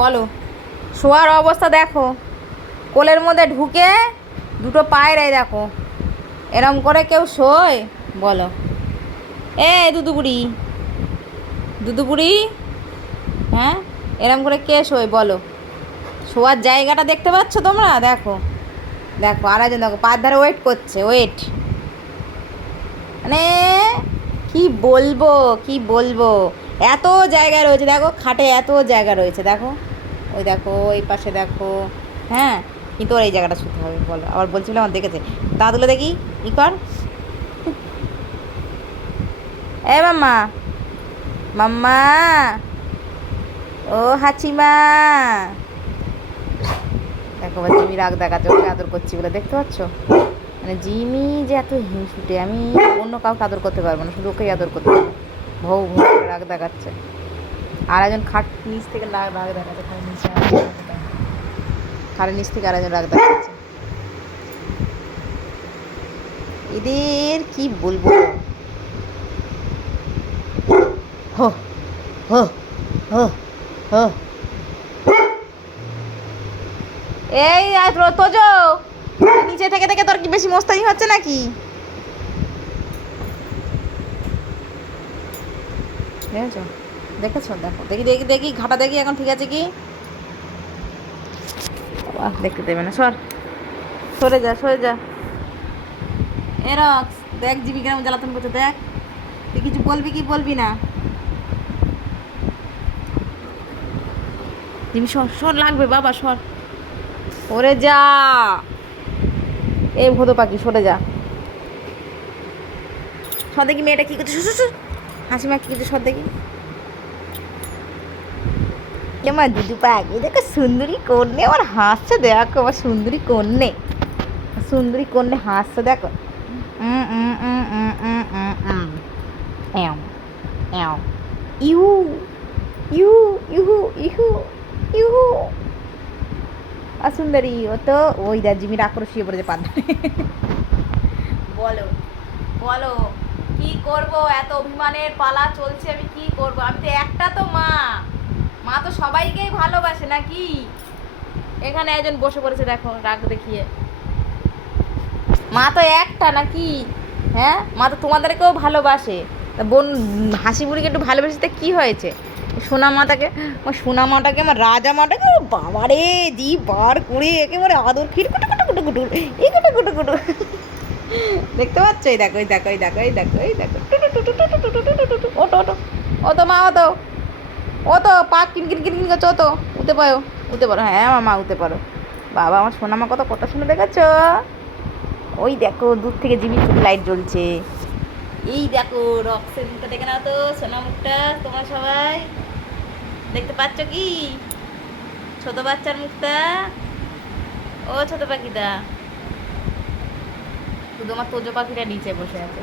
বলো। শোয়ার অবস্থা দেখো, কোলের মধ্যে ঢুকে দুটো পায়ের এই দেখো, এরম করে কেউ শোয় বলো? এ দুদুবুড়ি, দুদুবুড়ি, হ্যাঁ, এরম করে কে শোয় বলো? শোয়ার জায়গাটা দেখতে পাচ্ছ তোমরা? দেখো দেখো, আরেকজন দেখো পায়ের ধারে ওয়েট করছে, ওয়েট। মানে কি বলবো, কি বলবো, এত জায়গা রয়েছে দেখো, খাটে এত জায়গা রয়েছে দেখো, ওই দেখো ওই পাশে দেখো। হ্যাঁ, কিন্তু ওর এই জায়গাটা শুতে হবে বলো? আবার বলছিল আমার দেখেছে, তা তুলে দেখি ই কর। এ মাম্মা, মাম্মা, ও হাচিমা, দেখো বা জিমি রাগ দেখাচ্ছে, ওকে আদর করছি বলে, দেখতে পাচ্ছ? মানে জিমি যে এত হিংসুটে, আমি অন্য কাউকে আদর করতে পারবো না, শুধু ওকেই আদর করতে পারবো। ভৌ ভৌ করে রাগ দেখাচ্ছে। আর একজন খাট নিচ থেকে রাগ দেখাচ্ছে, খাটের নিচে, খাটের নিচ থেকে আর একজন রাগ দেখাচ্ছে। এদের কি বলবো। হো হো হো হো, এই তোজো, নিচে থেকে থেকে তোর কি বেশি মস্তানি হচ্ছে নাকি? দেখেছো, দেখেছো, দেখো দেখি দেখি দেখি ঘাটা দেখি এখন ঠিক আছে কি? বাহ, দেখতে দেবে না, সর, সরে যা, সরে যা। এ রক্স, দেখ জিমি কেমন জ্বালাতন করছে, দেখ। তুই কিছু বলবি কি বলবি না? জিমি সর, সর, লাগবে বাবা, সর। ওরে যা, এই ভোদো পাখি সরে যা। সর দেখি মেয়েটা কি করছে, হাসিমা কি করছে, সর দেখি। আমার দুদু পাখি দেখো, সুন্দরী কন্যে আমার হাসছে, দেখো আমার সুন্দরী কন্যে, সুন্দরী কন্যে হাসছে দেখো। ইউ ইউ ইহু ইহু ইহু, আর সুন্দরী ও তো ওই দা জিমির আক্রোশ শুয়ে পড়েছে পান। বলো, বলো, কি করব? এত অভিমানের পালা চলছে, আমি কি করব? আমি তো একটা তো মা, মা তো সবাইকেই ভালোবাসে নাকি? এখানে একজন বসে পড়েছে দেখো রাগ দেখিয়ে। মা তো একটা নাকি? হ্যাঁ, মা তো তোমাদেরকেও ভালোবাসে। তা বোন হাসি বুড়িকে একটু ভালোবেসেতে কি হয়েছে? সোনা মাটাকে, আমার সোনা মাটাকে, আমার রাজা মাটাকে, বাবারে জি বার করে একেবারে আদর খির কুটু কুটু কুটু কুটু, এই কুটু কুটু কুটু। দেখতে পাচ্ছ? এই দেখো, এই দেখো, এই দেখো, এই দেখো, এই দেখো, টুটু টুটু টুটু টুটু টুটু টুটু, ওটো ওটো, ও তো মা, ও তো, ও তো পা কিন কিন কিন কিন করছো, ও তো উঠতে পারো, উঠতে পারো, হ্যাঁ আমার মা উঠতে পারো। বাবা, আমার সোনা মা কত কথা শুনে দেখেছো? ওই দেখো দূর থেকে জিমি চোখে লাইট জ্বলছে। এই দেখো রক্সের মুখটা দেখে নাও তো, সোনা মুখটা, তোমরা সবাই দেখতে পাচ্ছ কি? ছোট বাচ্চার মুখটা, ও ছোট পাখিটা। শুধু আমার তোজো পাখিটা নিচে বসে আছে।